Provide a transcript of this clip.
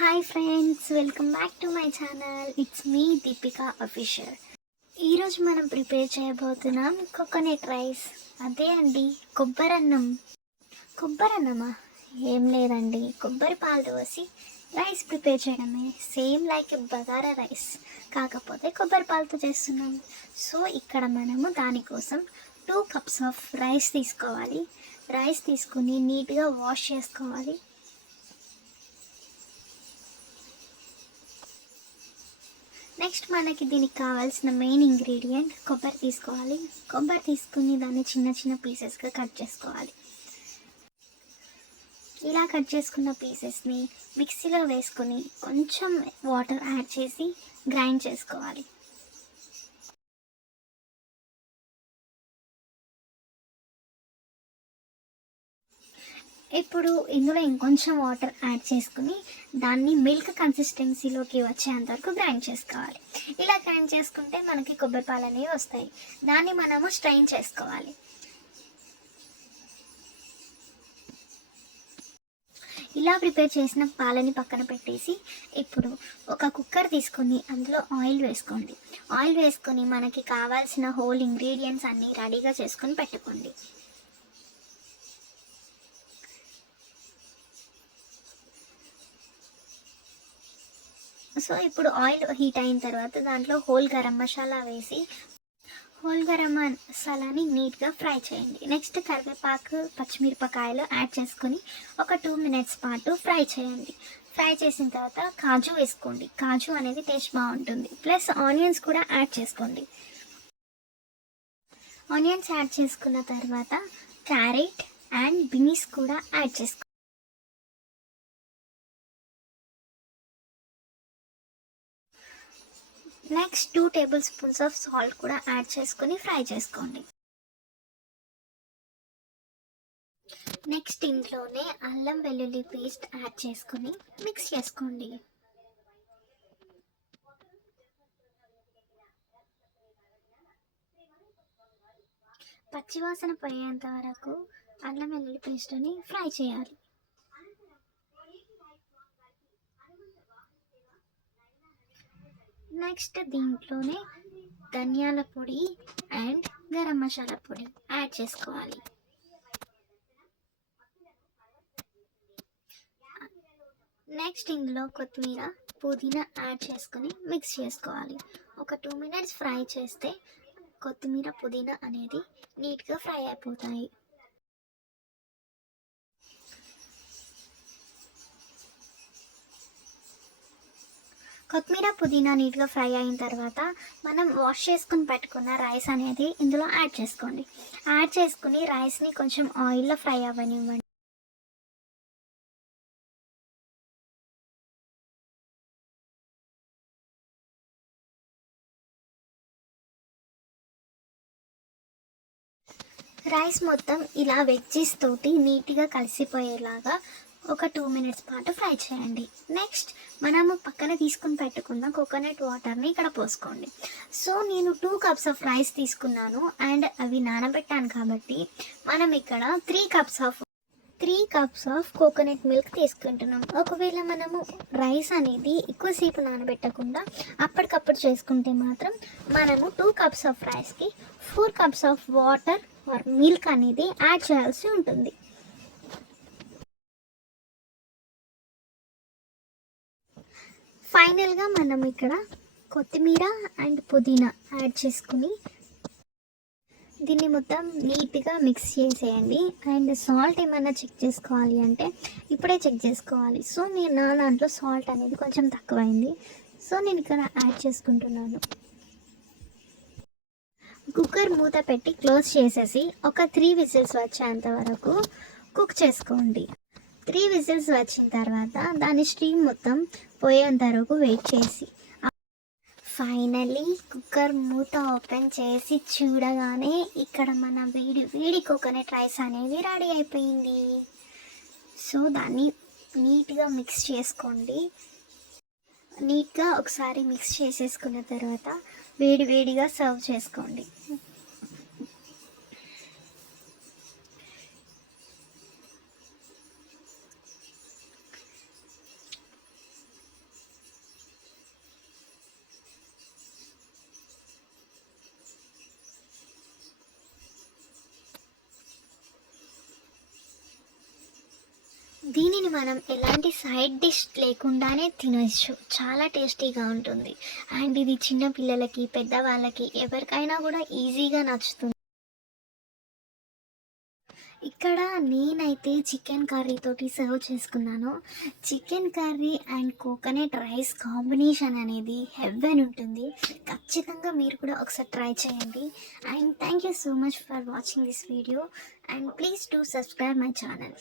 Hi friends, welcome back to my channel. It's me Deepika official. ఈరోజు మనం prepare చేయబోతున్నాం coconut rice. అదే అండి, కొబ్బరన్నమా? ఏం లేదండి, కొబ్బరి పాలు పోసి రైస్ ప్రిపేర్ చేయడమే. సేమ్ లైక్ బగారా రైస్, కాకపోతే కొబ్బరి పాలతో చేస్తున్నాం. సో ఇక్కడ మనము దానికోసం 2 cups ఆఫ్ రైస్ తీసుకోవాలి. రైస్ తీసుకుని నీట్గా వాష్ చేసుకోవాలి. నెక్స్ట్ మనకి దీనికి కావాల్సిన మెయిన్ ఇంగ్రీడియంట్ కొబ్బరి తీసుకోవాలి. కొబ్బరి తీసుకుని దాన్ని చిన్న చిన్న పీసెస్గా కట్ చేసుకోవాలి. ఇలా కట్ చేసుకున్న పీసెస్ని మిక్సీలో వేసుకొని కొంచెం వాటర్ యాడ్ చేసి గ్రైండ్ చేసుకోవాలి. ఇప్పుడు ఇందులో ఇంకొంచెం వాటర్ యాడ్ చేసుకుని దాన్ని మిల్క్ కన్సిస్టెన్సీలోకి వచ్చేంత వరకు గ్రైండ్ చేసుకోవాలి. ఇలా గ్రైండ్ చేసుకుంటే మనకి కొబ్బరి పాలు అనేవి వస్తాయి. దాన్ని మనము స్ట్రెయిన్ చేసుకోవాలి. ఇలా ప్రిపేర్ చేసిన పాలని పక్కన పెట్టేసి ఇప్పుడు ఒక కుక్కర్ తీసుకొని అందులో ఆయిల్ వేసుకోండి. ఆయిల్ వేసుకొని మనకి కావాల్సిన హోల్ ఇంగ్రీడియంట్స్ అన్నీ రెడీగా చేసుకొని పెట్టుకోండి. సో ఇప్పుడు ఆయిల్ హీట్ అయిన తర్వాత దాంట్లో హోల్ గరం మసాలా వేసి హోల్ గరం మసాలాని నీట్గా ఫ్రై చేయండి. నెక్స్ట్ కరివేపాకు, పచ్చిమిరపకాయలు యాడ్ చేసుకొని ఒక 2 minutes పాటు ఫ్రై చేయండి. ఫ్రై చేసిన తర్వాత కాజు వేసుకోండి. కాజు అనేది టేస్ట్ బాగుంటుంది. ప్లస్ ఆనియన్స్ కూడా యాడ్ చేసుకోండి. ఆనియన్స్ యాడ్ చేసుకున్న తర్వాత క్యారెట్ అండ్ బీన్స్ కూడా యాడ్ చేసుకోండి. నెక్స్ట్ 2 tablespoons ఆఫ్ సాల్ట్ కూడా యాడ్ చేసుకొని ఫ్రై చేసుకోండి. నెక్స్ట్ ఇంట్లోనే అల్లం వెల్లుల్లి పేస్ట్ యాడ్ చేసుకొని మిక్స్ చేసుకోండి. పచ్చివాసన పోయేంత వరకు అల్లం వెల్లుల్లి పేస్ట్ని ఫ్రై చేయాలి. నెక్స్ట్ దీంట్లోనే ధనియాల పొడి అండ్ గరం మసాలా పొడి యాడ్ చేసుకోవాలి. నెక్స్ట్ ఇందులో కొత్తిమీర, పుదీనా యాడ్ చేసుకొని మిక్స్ చేసుకోవాలి. ఒక 2 minutes ఫ్రై చేస్తే కొత్తిమీర, పుదీనా అనేది నీట్గా ఫ్రై అయిపోతాయి. కొత్తిమీర, పుదీనా నీట్గా ఫ్రై అయిన తర్వాత మనం వాష్ చేసుకుని పెట్టుకున్న రైస్ అనేది ఇందులో యాడ్ చేసుకోండి. యాడ్ చేసుకుని రైస్ని కొంచెం ఆయిల్లో ఫ్రై అవ్వనివ్వండి. రైస్ మొత్తం ఇలా వెజ్జీస్ తోటి నీట్గా కలిసిపోయేలాగా ఒక 2 minutes పాటు ఫ్రై చేయండి. నెక్స్ట్ మనము పక్కన తీసుకుని పెట్టుకున్న కోకోనట్ వాటర్ని ఇక్కడ పోసుకోండి. సో నేను 2 cups ఆఫ్ రైస్ తీసుకున్నాను అండ్ అవి నానబెట్టాను కాబట్టి మనం ఇక్కడ 3 cups ఆఫ్ కోకోనట్ మిల్క్ తీసుకుంటున్నాం. ఒకవేళ మనము రైస్ అనేది ఎక్కువసేపు నానబెట్టకుండా అప్పటికప్పుడు చేసుకుంటే మాత్రం మనము 2 cups ఆఫ్ రైస్కి 4 cups of water are milk అనేది యాడ్ చేయాల్సి ఉంటుంది. ఫైనల్గా మనం ఇక్కడ కొత్తిమీర అండ్ పుదీనా యాడ్ చేసుకుని దీన్ని మొత్తం నీట్గా మిక్స్ చేసేయండి. అండ్ సాల్ట్ ఏమైనా చెక్ చేసుకోవాలి అంటే ఇప్పుడే చెక్ చేసుకోవాలి. సో నా దాంట్లో సాల్ట్ అనేది కొంచెం తక్కువైంది. సో నేను ఇక్కడ యాడ్ చేసుకుంటున్నాను. కుక్కర్ మూత పెట్టి క్లోజ్ చేసేసి ఒక 3 whistles వచ్చేంత వరకు కుక్ చేసుకోండి. 3 whistles వచ్చిన తర్వాత దాని స్టీమ్ మొత్తం పోయేంత వరకు వెయిట్ చేసి ఫైనల్లీ కుక్కర్ మూత ఓపెన్ చేసి చూడగానే ఇక్కడ మన వేడి కోకోనట్ రైస్ అనేది రెడీ అయిపోయింది. సో దాన్ని నీట్గా మిక్స్ చేసుకోండి. నీట్గా ఒకసారి మిక్స్ చేసేసుకున్న తర్వాత వేడిగా సర్వ్ చేసుకోండి. దీనిని మనం ఎలాంటి సైడ్ డిష్ లేకుండానే తినొచ్చు. చాలా టేస్టీగా ఉంటుంది. అండ్ ఇది చిన్న పిల్లలకి, పెద్దవాళ్ళకి ఎవరికైనా కూడా ఈజీగా నచ్చుతుంది. ఇక్కడ నేనైతే చికెన్ కర్రీ తోటి సర్వ్ చేసుకున్నాను. Chicken curry and coconut rice combination అనేది హెవెన్ ఉంటుంది. ఖచ్చితంగా మీరు కూడా ఒకసారి ట్రై చేయండి. And thank you so much for watching this video and please do subscribe my channel.